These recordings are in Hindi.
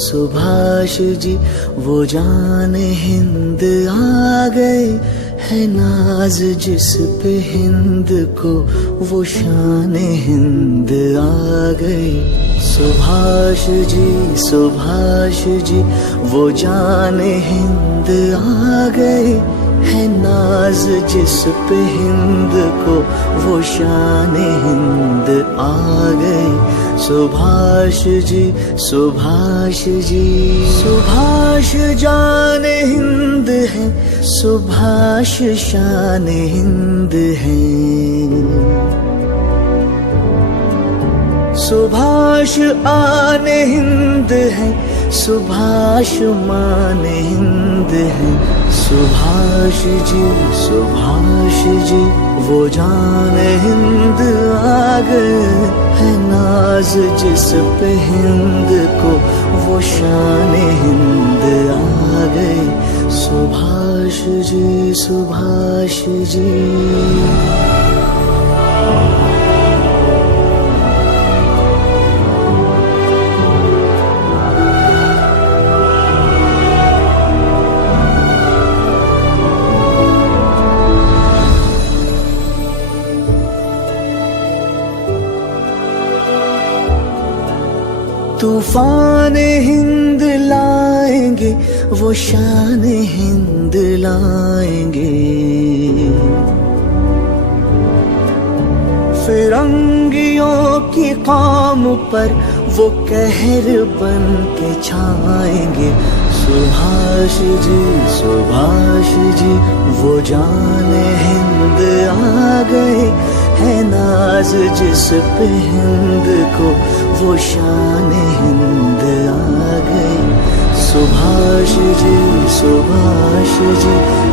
सुभाष जी वो जान हिंद आ गए, है नाज जिस पे हिंद को वो शान हिंद आ गई। सुभाष जी वो जान हिंद आ गए, है नाज जिस पे हिंद को वो शान हिंद आ गई। सुभाष जान हिंद है, सुभाष शान हिंद है। सुभाष आन हिंद है, सुभाष मान हिंद है। सुभाष जी वो जान हिंद आ गए, है नाज जिस पे हिंद को वो शान हिंद आ गई। सुभाष जी तूफान हिंद लाएंगे, वो शान हिंद लाएंगे। फिरंगियों की कौम पर वो कहर बन के छाएंगे। सुभाष जी वो जान हिंद आ गए, है नाज जिस पे हिंद को वो शान हिंद आ गई। सुभाष जी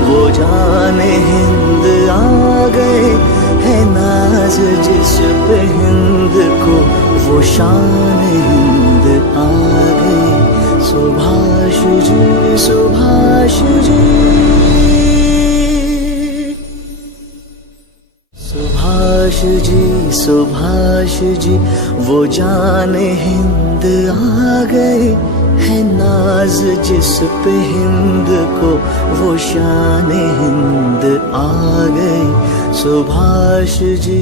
वो जान हिंद आ गए, है नाज जिस पे हिंद को वो शान हिंद आ गई। सुभाष जी वो जान हिंद आ गए, है नाज जिस पे हिंद को वो शान हिंद आ गई। सुभाष जी